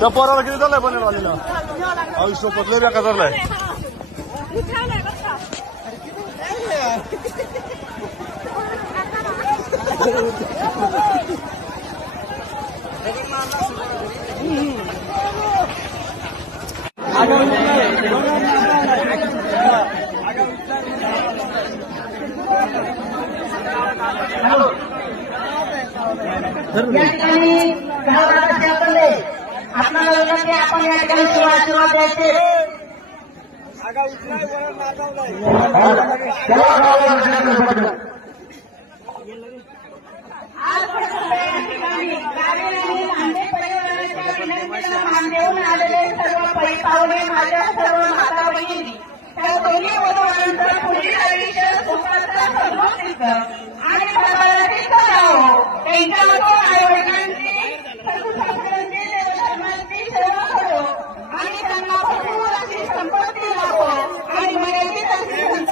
त्या पोराला किती झालाय पण आलेला आयुष्य पतले बेका धरलाय आपल्याला विनंती आपण या ठिकाणी आशीर्वाद द्यायचे मान देऊन आलेले सर्व पाहुणे माझ्या सर्व माता बहिणी त्या दोन्ही वधूवरांचं पुढील आयुष्य सुखाचं समृद्धीचं आणि प्रबळतेचं राहो त्यांच्या आईवडिलांना